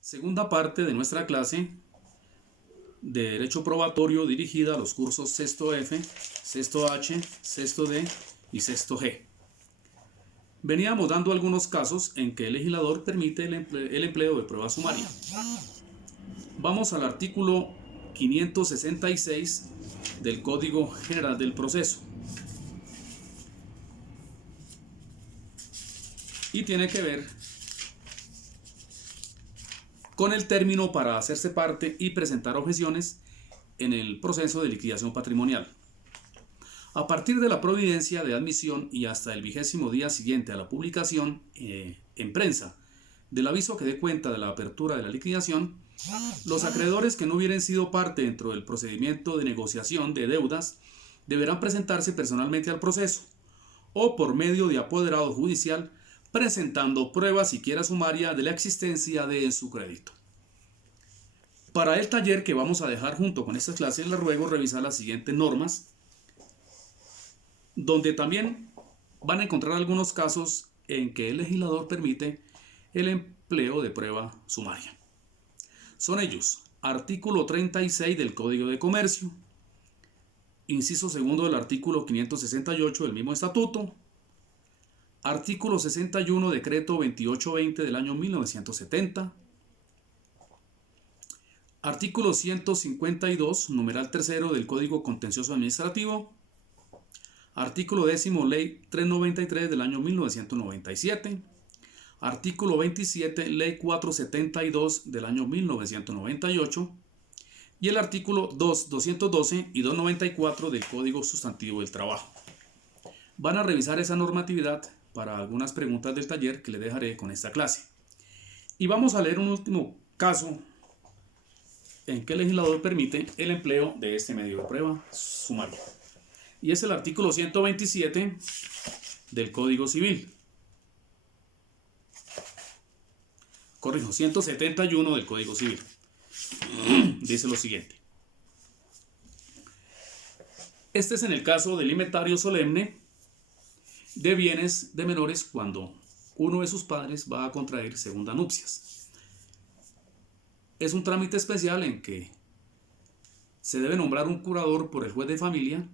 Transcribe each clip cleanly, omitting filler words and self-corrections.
Segunda parte de nuestra clase de Derecho Probatorio dirigida a los cursos sexto F, sexto H, sexto D y sexto G. Veníamos dando algunos casos en que el legislador permite el empleo de prueba sumaria. Vamos al artículo 566 del Código General del Proceso. Y tiene que ver con el término para hacerse parte y presentar objeciones en el proceso de liquidación patrimonial. A partir de la providencia de admisión y hasta el 20º día siguiente a la publicación en prensa del aviso que dé cuenta de la apertura de la liquidación, los acreedores que no hubieran sido parte dentro del procedimiento de negociación de deudas deberán presentarse personalmente al proceso o por medio de apoderado judicial presentando pruebas siquiera sumaria de la existencia de su crédito. Para el taller que vamos a dejar junto con estas clases, les ruego revisar las siguientes normas, donde también van a encontrar algunos casos en que el legislador permite el empleo de prueba sumaria. Son ellos: artículo 36 del Código de Comercio, inciso segundo del artículo 568 del mismo estatuto, artículo 61, decreto 2820 del año 1970, artículo 152, numeral tercero del Código Contencioso Administrativo, artículo 10, ley 393 del año 1997, artículo 27, ley 472 del año 1998 y el artículo 212 y 294 del Código Sustantivo del Trabajo. Van a revisar esa normatividad para algunas preguntas del taller que les dejaré con esta clase. Y vamos a leer un último caso en que el legislador permite el empleo de este medio de prueba sumaria. Y es el artículo 127 del Código Civil. Corrijo, 171 del Código Civil. Dice lo siguiente. Este es en el caso del inventario solemne de bienes de menores cuando uno de sus padres va a contraer segunda nupcias. Es un trámite especial en que se debe nombrar un curador por el juez de familia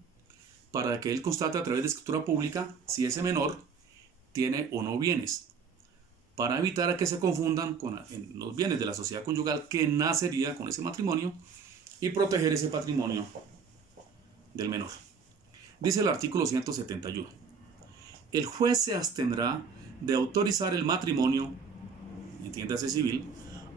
para que él constate a través de escritura pública si ese menor tiene o no bienes, para evitar a que se confundan con los bienes de la sociedad conyugal que nacería con ese matrimonio y proteger ese patrimonio del menor. Dice el artículo 171. El juez se abstendrá de autorizar el matrimonio, entiéndase civil,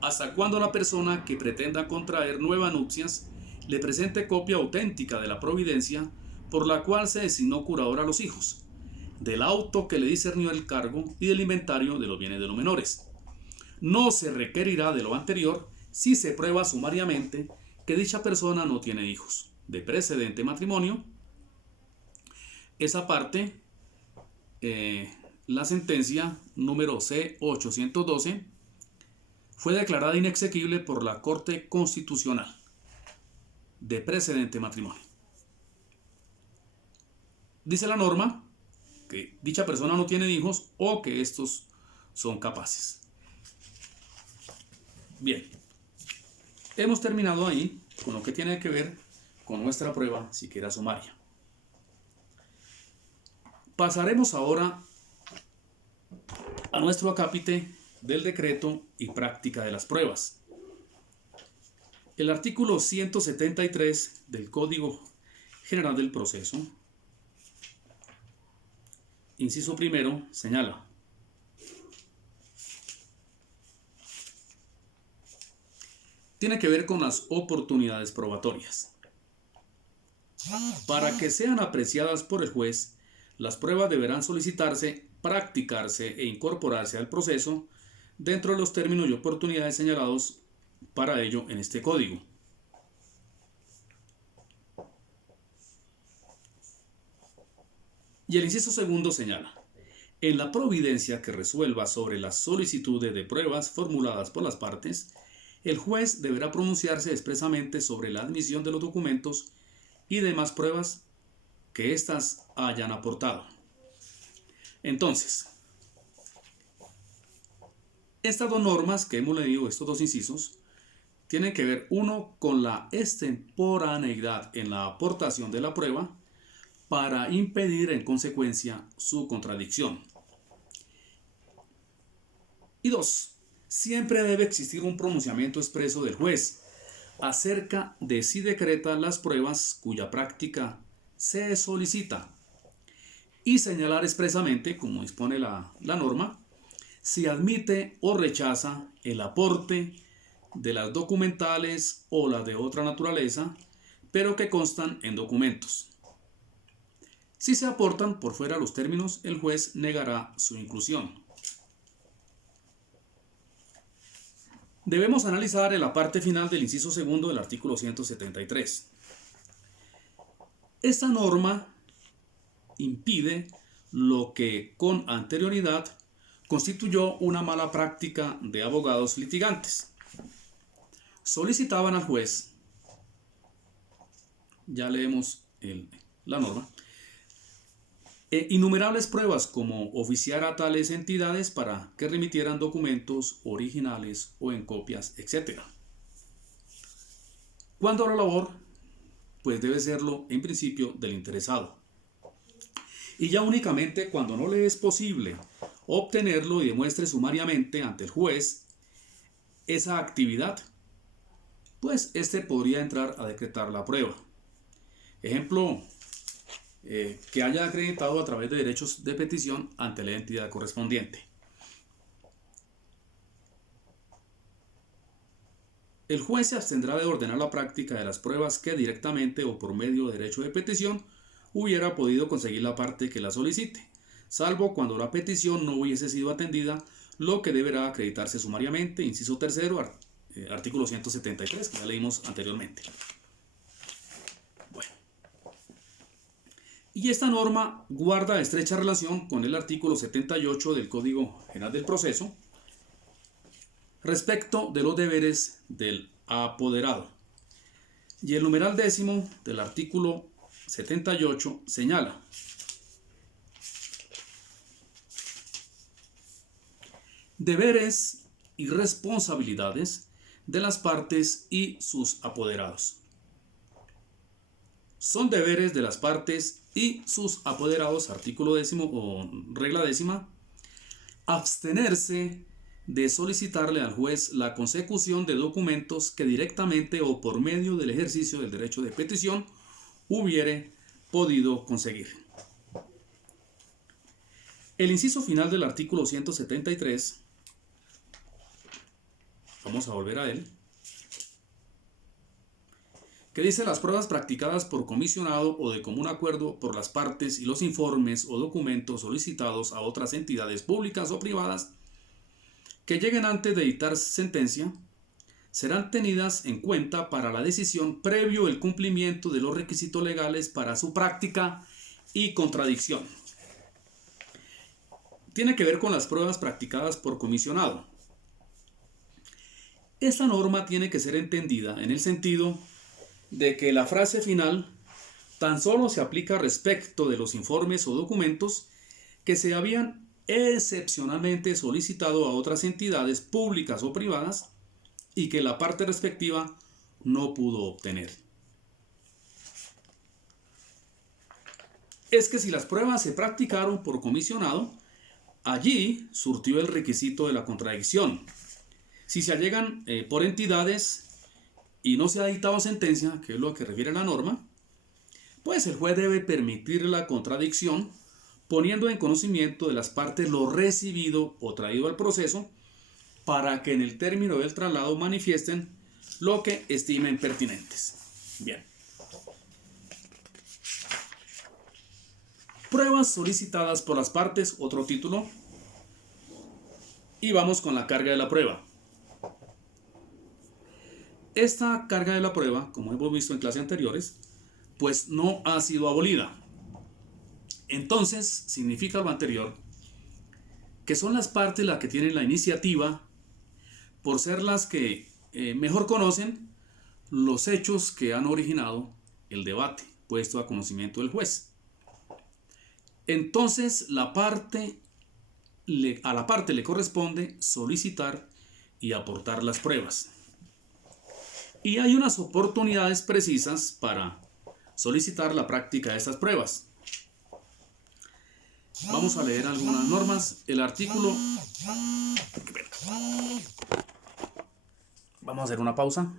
hasta cuando la persona que pretenda contraer nuevas nupcias le presente copia auténtica de la providencia por la cual se designó curador a los hijos, del auto que le discernió el cargo y del inventario de los bienes de los menores. No se requerirá de lo anterior si se prueba sumariamente que dicha persona no tiene hijos de precedente matrimonio. Esa parte, la sentencia número C812 fue declarada inexequible por la Corte Constitucional de precedente matrimonio. Dice la norma que dicha persona no tiene hijos o que estos son capaces. Bien, hemos terminado ahí con lo que tiene que ver con nuestra prueba siquiera sumaria. Pasaremos ahora a nuestro acápite del decreto y práctica de las pruebas. El artículo 173 del Código General del Proceso, inciso primero, señala: tiene que ver con las oportunidades probatorias. Para que sean apreciadas por el juez, las pruebas deberán solicitarse, practicarse e incorporarse al proceso dentro de los términos y oportunidades señalados para ello en este código. Y el inciso segundo señala: en la providencia que resuelva sobre las solicitudes de pruebas formuladas por las partes, el juez deberá pronunciarse expresamente sobre la admisión de los documentos y demás pruebas que éstas hayan aportado. Entonces, Estas dos normas que hemos leído, estos dos incisos, tienen que ver uno con la extemporaneidad en la aportación de la prueba para impedir en consecuencia su contradicción. Y dos, siempre debe existir un pronunciamiento expreso del juez acerca de si decreta las pruebas cuya práctica se solicita y señalar expresamente, como dispone la norma, si admite o rechaza el aporte de las documentales o las de otra naturaleza, pero que constan en documentos. Si se aportan por fuera los términos, el juez negará su inclusión. Debemos analizar en la parte final del inciso segundo del artículo 173. Esta norma impide lo que con anterioridad constituyó una mala práctica de abogados litigantes. Solicitaban al juez, ya leemos la norma, innumerables pruebas como oficiar a tales entidades para que remitieran documentos originales o en copias, etc. Cuando la labor, pues debe serlo en principio del interesado. Y ya únicamente cuando no le es posible obtenerlo y demuestre sumariamente ante el juez esa actividad, pues éste podría entrar a decretar la prueba. Ejemplo, que haya acreditado a través de derechos de petición ante la entidad correspondiente. El juez se abstendrá de ordenar la práctica de las pruebas que directamente o por medio de derecho de petición hubiera podido conseguir la parte que la solicite, salvo cuando la petición no hubiese sido atendida, lo que deberá acreditarse sumariamente, inciso tercero, artículo 173, que ya leímos anteriormente. Bueno. Y esta norma guarda estrecha relación con el artículo 78 del Código General del Proceso respecto de los deberes del apoderado. Y el numeral 10 del artículo 78 señala: deberes y responsabilidades de las partes y sus apoderados. Son deberes de las partes y sus apoderados, artículo 10 o regla 10, abstenerse de solicitarle al juez la consecución de documentos que directamente o por medio del ejercicio del derecho de petición hubiere podido conseguir. El inciso final del artículo 173, vamos a volver a él, que dice: las pruebas practicadas por comisionado o de común acuerdo por las partes y los informes o documentos solicitados a otras entidades públicas o privadas que lleguen antes de dictar sentencia serán tenidas en cuenta para la decisión previo el cumplimiento de los requisitos legales para su práctica y contradicción. Tiene que ver con las pruebas practicadas por comisionado. Esta norma tiene que ser entendida en el sentido de que la frase final tan solo se aplica respecto de los informes o documentos que se habían excepcionalmente solicitado a otras entidades públicas o privadas y que la parte respectiva no pudo obtener. Es que si las pruebas se practicaron por comisionado, allí surtió el requisito de la contradicción. Si se allegan por entidades y no se ha dictado sentencia, que es lo que refiere la norma, pues el juez debe permitir la contradicción poniendo en conocimiento de las partes lo recibido o traído al proceso para que en el término del traslado manifiesten lo que estimen pertinentes. Bien. Pruebas solicitadas por las partes, otro título. Y vamos con la carga de la prueba. Esta carga de la prueba, como hemos visto en clases anteriores, pues no ha sido abolida. Entonces, significa lo anterior, que son las partes las que tienen la iniciativa por ser las que mejor conocen los hechos que han originado el debate puesto a conocimiento del juez. Entonces, la parte a la parte le corresponde solicitar y aportar las pruebas. Y hay unas oportunidades precisas para solicitar la práctica de estas pruebas. Vamos a leer algunas normas. El artículo... Vamos a hacer una pausa.